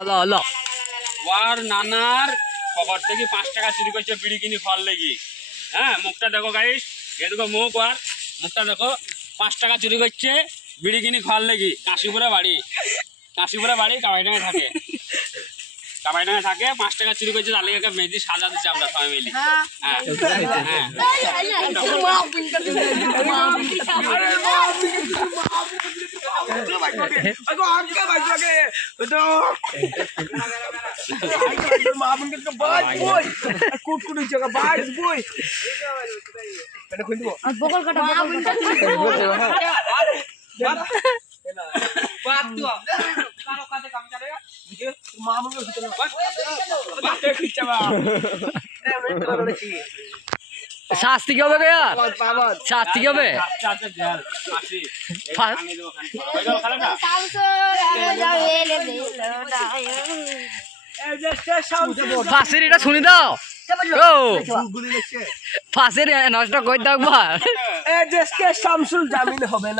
ওর নানার পকেট থেকে 5 টাকা চুরি করছে বিড়ি কিনে খাওয়ার লেগে। হ্যাঁ, মুখটা দেখো গাইস, এদিকে মুখ আর মুখটা দেখো। 5 টাকা চুরি করছে বিড়ি কিনে খাওয়ার লেগে। কাশিপুরে বাড়ি, কামাইডাঙ্গায় থাকে। 5 টাকা চুরি করছে, তার লেগে মেজি সাজা দিচ্ছে আমরা সবাই মিলে। শাস্তি কি হবে? শাস্তি কি হবে? ফাঁসির এটা শুনি দাও, ফাঁসির নষ্ট করে দাও। শামসুল জামিন হবে না।